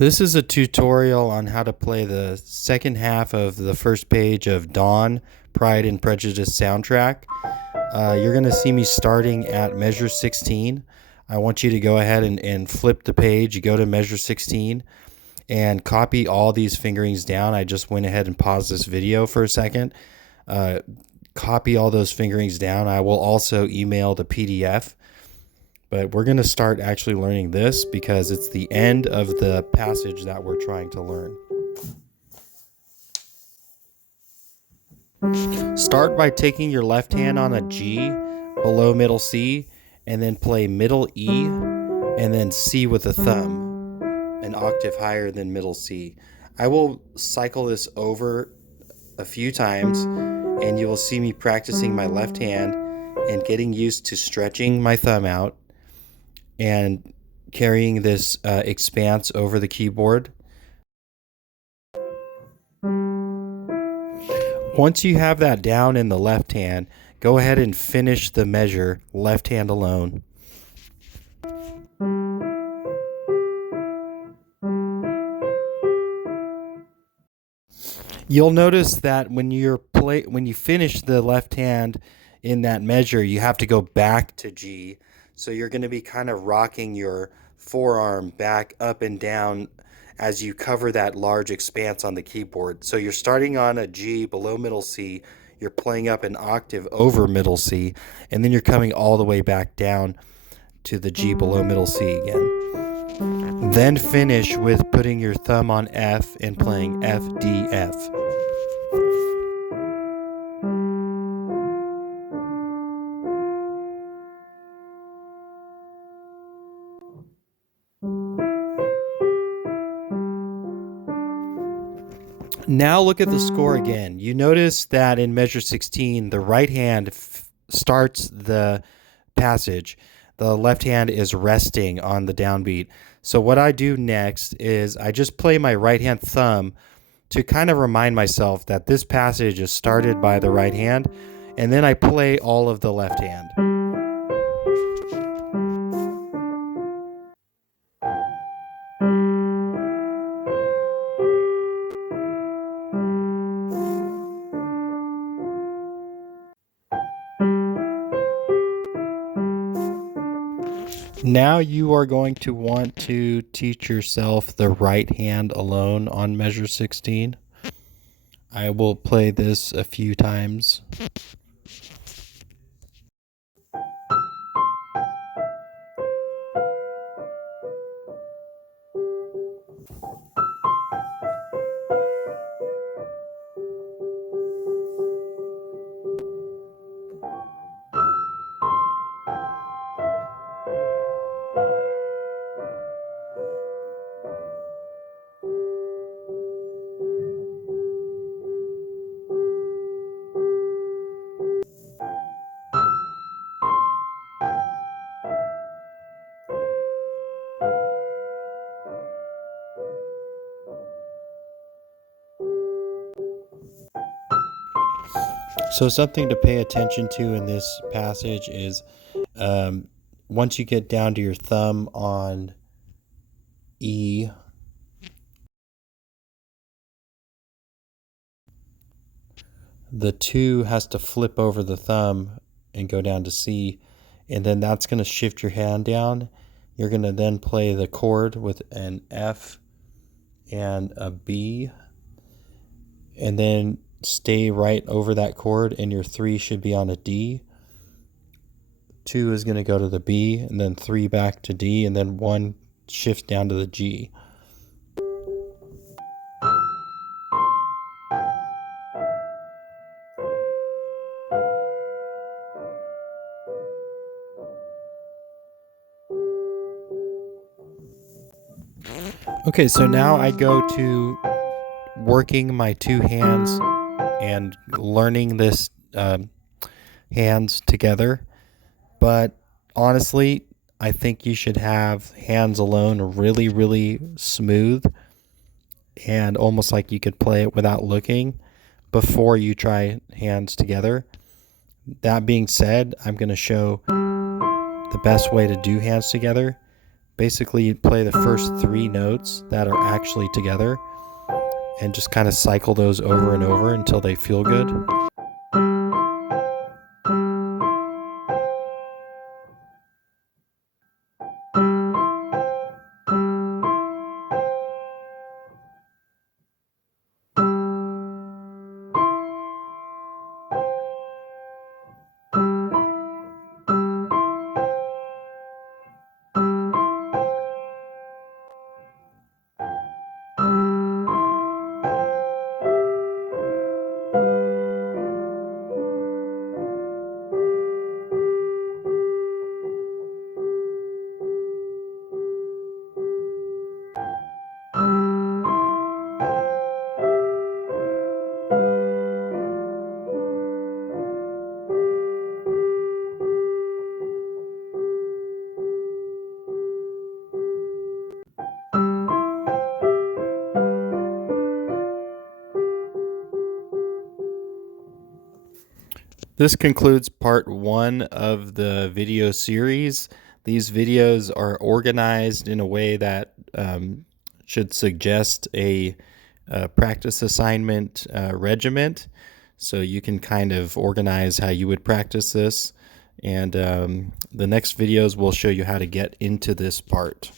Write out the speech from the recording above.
This is a tutorial on how to play the second half of the first page of Dawn, Pride and Prejudice soundtrack. You're going to see me starting at measure 16. I want you to go ahead and flip the page. You go to measure 16 and copy all these fingerings down. I just went ahead and paused this video for a second. Copy all those fingerings down. I will also email the PDF. But we're going to start actually learning this because it's the end of the passage that we're trying to learn. Start by taking your left hand on a G below middle C and then play middle E and then C with a thumb, an octave higher than middle C. I will cycle this over a few times and you will see me practicing my left hand and getting used to stretching my thumb out and carrying this expanse over the keyboard. Once you have that down in the left hand, go ahead and finish the measure left hand alone. You'll notice that when you finish the left hand in that measure, you have to go back to G. So you're going to be kind of rocking your forearm back up and down as you cover that large expanse on the keyboard. So you're starting on a G below middle C, you're playing up an octave over middle C, and then you're coming all the way back down to the G below middle C again. Then finish with putting your thumb on F and playing F, D, F. Now look at the score again. You notice that in measure 16, the right hand starts the passage. The left hand is resting on the downbeat. So what I do next is I just play my right hand thumb to kind of remind myself that this passage is started by the right hand, and then I play all of the left hand. Now you are going to want to teach yourself the right hand alone on measure 16. I will play this a few times. So something to pay attention to in this passage is once you get down to your thumb on E, the 2 has to flip over the thumb and go down to C, and then that's going to shift your hand down. You're going to then play the chord with an F and a B, and then stay right over that chord, and your 3 should be on a D. 2 is going to go to the B, and then 3 back to D, and then 1 shift down to the G. Okay, so now I go to working my 2 hands and learning this hands together. But honestly, I think you should have hands alone really, really smooth and almost like you could play it without looking before you try hands together. That being said, I'm going to show the best way to do hands together Basically, you play the first 3 notes that are actually together and just kind of cycle those over and over until they feel good. This concludes part 1 of the video series. These videos are organized in a way that should suggest a practice assignment regiment. So you can kind of organize how you would practice this. And the next videos will show you how to get into this part.